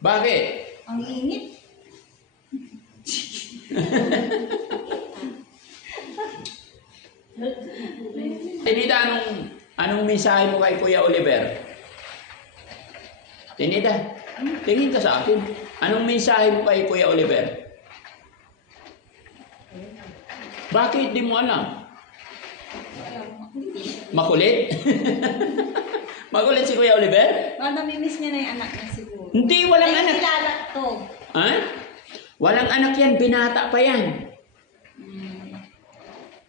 Bakit? Ang init. Tinida, anong mensahe mo kay Kuya Oliver? Tinida, tingin ka sa akin. Anong mensahe mo kay Kuya Oliver? Bakit di mo alam? Makulit? Makulit si Kuya Oliver? Baka namimiss niya na yung anak niya siguro. Hindi, walang Ay, anak. kilala to. Ha? Walang anak yan, binata pa yan.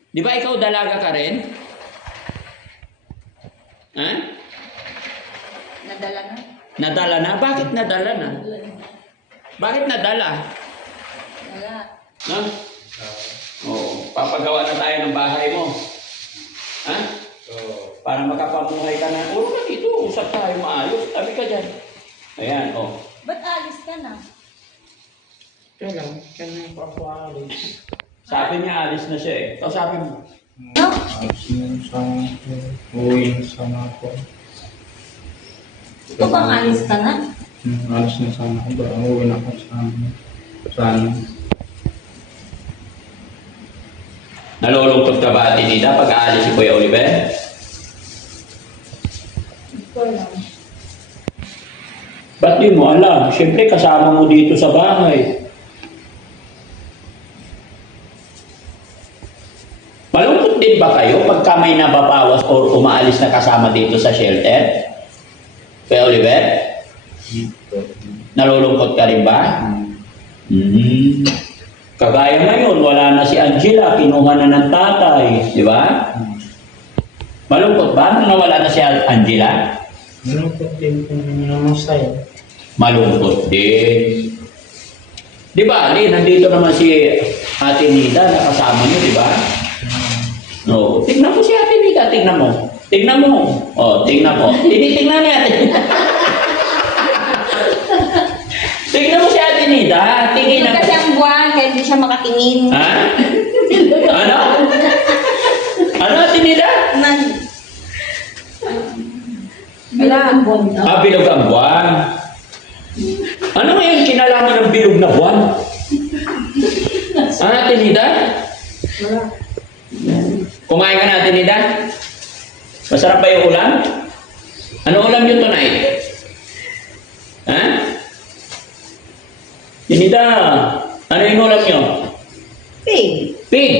Di ba ikaw dalaga ka rin? Ha? Nadala na. Nadala na? Bakit nadala na? Bakit nadala? Wala. No? Oo. Papagawa na tayo ng bahay mo. Ha? Para makapamuhay ka na. Puro ka dito. Usap tayo maayos. Tabi ka dyan. Ayan, oh. Ba't alis ka na? Ito lang, kanya pa ako alis. Sabi niya alis na siya eh. So sabi mo. No? Alis na sana ako. Uwi na sana ako. Ito bang alis ka na? Alis na sana ako. Uwi na ako sana. Nalulungkot ka ba, Tinida, pag aalis si Kuya Oliver? Ito lang. Ba't di mo alam? Siyempre kasama mo dito sa bahay. Malungkot din ba kayo pagka may nababawas o umaalis na kasama dito sa shelter? Kuya Oliver? Nalulungkot ka rin ba? Kagaya ngayon, wala na si Angela, kinuha na ng tatay, di ba? Malungkot ba nung nawala na si Angela? Malungkot din kung naman sa'yo. Malungkot din. Di ba, Ali, nandito naman si Ate Nida, nakasama niyo, di ba? No, tingnan mo si Ate Nida, tingnan mo. Tingnan mo. Oh, tingnan mo. Tinitingnan niya. Tingnan mo si Ate Nida, tingin Ito na. kasi ang buwan, kaya hindi siya makatingin. Ha? Ano? Ano, Ate Nida? Wala ang buwan. Ah, bilog ang buwan. Ano ngayon kinalaman ng bilog na buwan? Ano, Ate Nida? Wala. Kumain ka na, Ate Nida? Masarap ba yung ulam? Ano ulam yun tonight? Ha? Tinida, ano yung ulam nyo? Pig. Pig!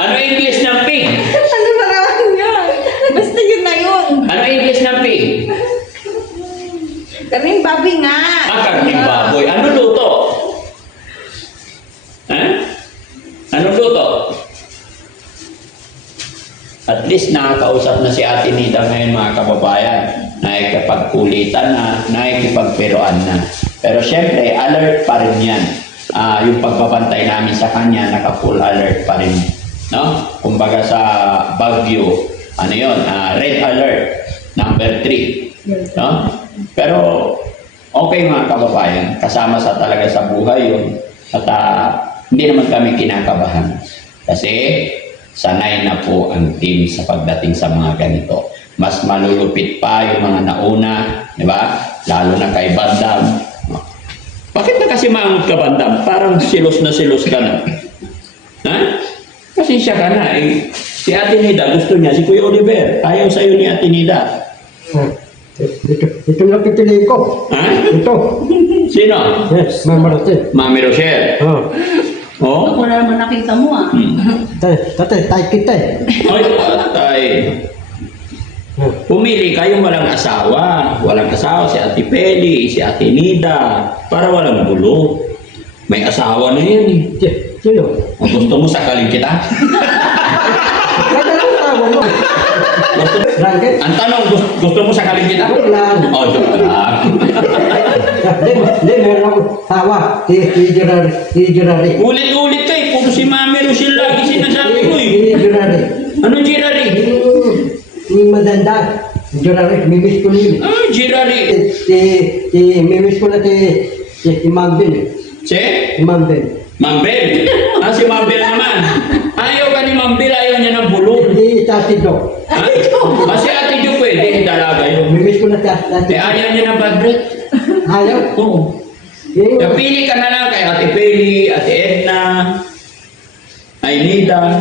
Ano English ng pig? Ano ba naman yun? Basta yun na yun. Ano English ng pig? Kaming babi nga. Ah, karning baboy. Ano luto? Ha? Anong luto? At least nakakausap na si Ate Nida ngayon mga kababayan. Nakikipagkulitan na, nakikipagpiroan na. Pero syempre, alert pa rin yan. Yung pagbabantay namin sa kanya, naka-full alert pa rin. No? Kumbaga sa Baguio, ano yun? Red alert, number 3. No? Pero okay mga kababayan, kasama sa talaga sa buhay yun. At hindi naman kami kinakabahan. Kasi sanay na po ang team sa pagdating sa mga ganito. Mas malulupit pa yung mga nauna, di ba? Lalo na kay Bandam. Bakit na kasi maangot ka, Bandam? Parang silos na silos ka na. Ha? Kasi siya ka na. Eh. Si Ate Nida, gusto niya. Si Kuya Oliver, ayaw sa'yo ni Ate Nida. Ito lang pipili ko. Ha? Ito. Sino? Yes, Mama Rote. Mami Rochelle. Oh. Oh? Ako na naman nakita mo ah. Tatay, tayo kita eh. Ay, patay. Pumili kayong walang asawa. Walang asawa si Ate Peli, si Ate Nida. Para walang gulo. May asawa na yan eh. Sino? Kung gusto mo, sakalin kita. Kaya lang tawag mo. Langit? Ang tanong, gusto mo sakalin kita? Joke lang. Oh, joke lang. Hindi, meron ako tawa. Si Gerard. Ulit-ulit ka eh. Puro si Mami Rochelle lagi sinasabi mo eh. Si Gerard. Anong Girari? Yung madanda. Gerard, mimis ko nila. Ah, Girari. Mimis ko na si Mambin. Si? Si Mambin. Mambel. Ah, si Mambel naman. Ayaw ka ni Mambel, ayaw niya ng bulong. Hindi, Tati Dok. Ha? Ah, si Ate Jo pwede. na Eh, ayaw niya ng bad breath. Ayaw. Oo. Napili ka na lang kay Ate Peli, Ate Edna, Aynida.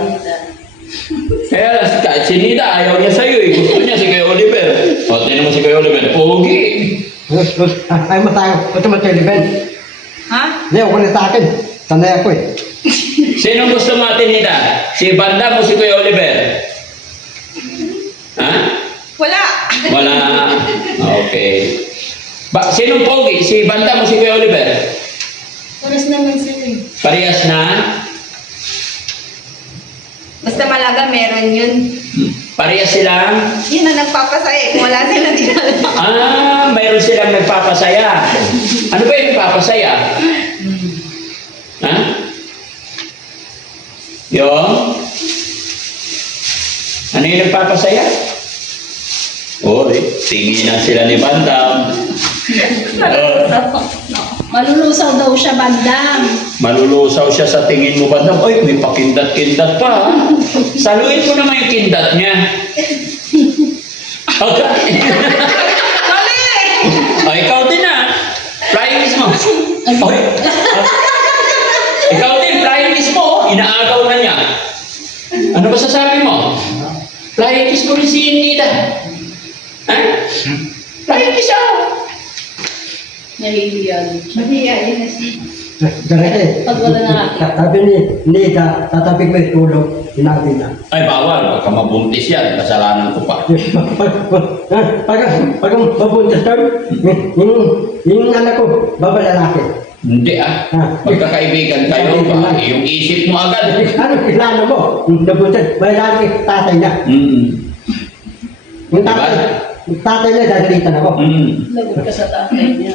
Kaya kahit si Nida, ayaw niya sa'yo eh. Gusto niya si Kuya Oliver. O, tinan mo si Kuya Oliver. Pogi. Ay, matayo. Ito matiliban. Ha? Hindi, ako na sa akin. Sanay ako eh. Sino gusto mo, Ate Nida? Si Banda mo si Kuya Oliver? Ha? Wala. Wala. Okay. Sinong pogi? Si Banda mo si Kuya Oliver? Pares naman sila eh. Parehas na? Basta malaga meron yun. Parehas silang? Yun na nagpapasaya. Kung wala sila, di na alam. Mayroon silang nagpapasaya. Ano ba yung nagpapasaya? Ha? Yung? Ano yung nagpapasaya? Oy, tinginan sila ni Bandam. Malulusaw daw siya, bandam. Malulusaw siya sa tingin mo, Bandam. Oy, may pakindat-kindat pa. Ha? Saluin mo naman yung kindat niya. Okay. Mali! O, ikaw din ah. Flying kiss mo. Oy. Ikaw din, flying kiss mo. Inaagaw na niya. Ano ba sasabi mo? Flying kiss mo rin si Nida. Ha? Flying kiss ako. Nahihiyan. Mahiya, yun na siya. Direte. Pag wala nakakita. Sabi ni Nida, tatabi ko yung tulog. Sinabi na. Ay, bawal. Huwag ka mabuntis yan. Kasalanan ko pa. Pag mabuntas doon, yung anak ko, babalalaki. Hindi ah. Magkakaibigan kayo ba? Yung isip mo agad. Ano, plano mo? Nabuntas, balalaki, tatay na. Yung tatay na, dadalitan ako. Lagot ka sa tatay niya.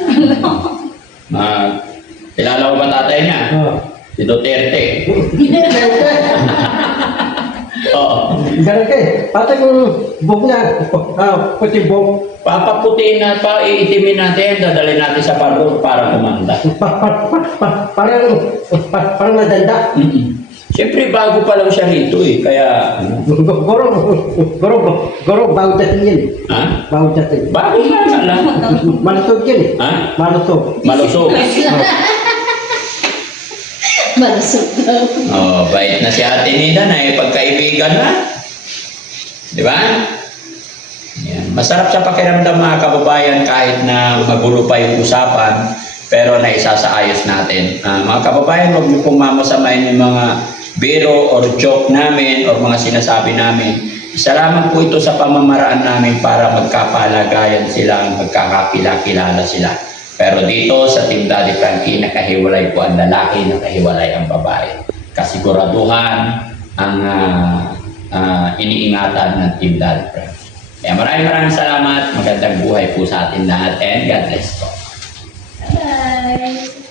Kilala ko ba tatay niya? Si Duterte. Oo. Ganun kayo. Patay yung buhok niya, puti buhok. Papaputiin na pa, iitimin natin, dadalhin natin sa parlor para kumanda. Parang nadanda. Siyempre, bago pa lang siya rito eh, kaya... Goro, bago dating yan eh. Ha? Bago dating. Bago nga lang. Malusog yan eh. Ha? Malusog. Malusog. Malusog daw. Oh, bait na si Ate Nida na eh, pagkaibigan na. Di ba? Yan. Masarap sa pakiramdam mga kababayan kahit na magulo pa yung usapan, pero naisasaayos natin. Mga kababayan, huwag niyo pong mamasamain yung mga biro or joke namin or mga sinasabi namin. Salamat po ito sa pamamaraan namin para magkapalagayan sila, magkakakilala sila. Pero dito sa Team Daddy Frankie, nakahiwalay po ang lalaki, nakahiwalay ang babae. Kasiguraduhan ang iniingatan ng Team Daddy Frankie. Kaya maraming salamat. Magandang buhay po sa atin lahat and God bless po. Bye.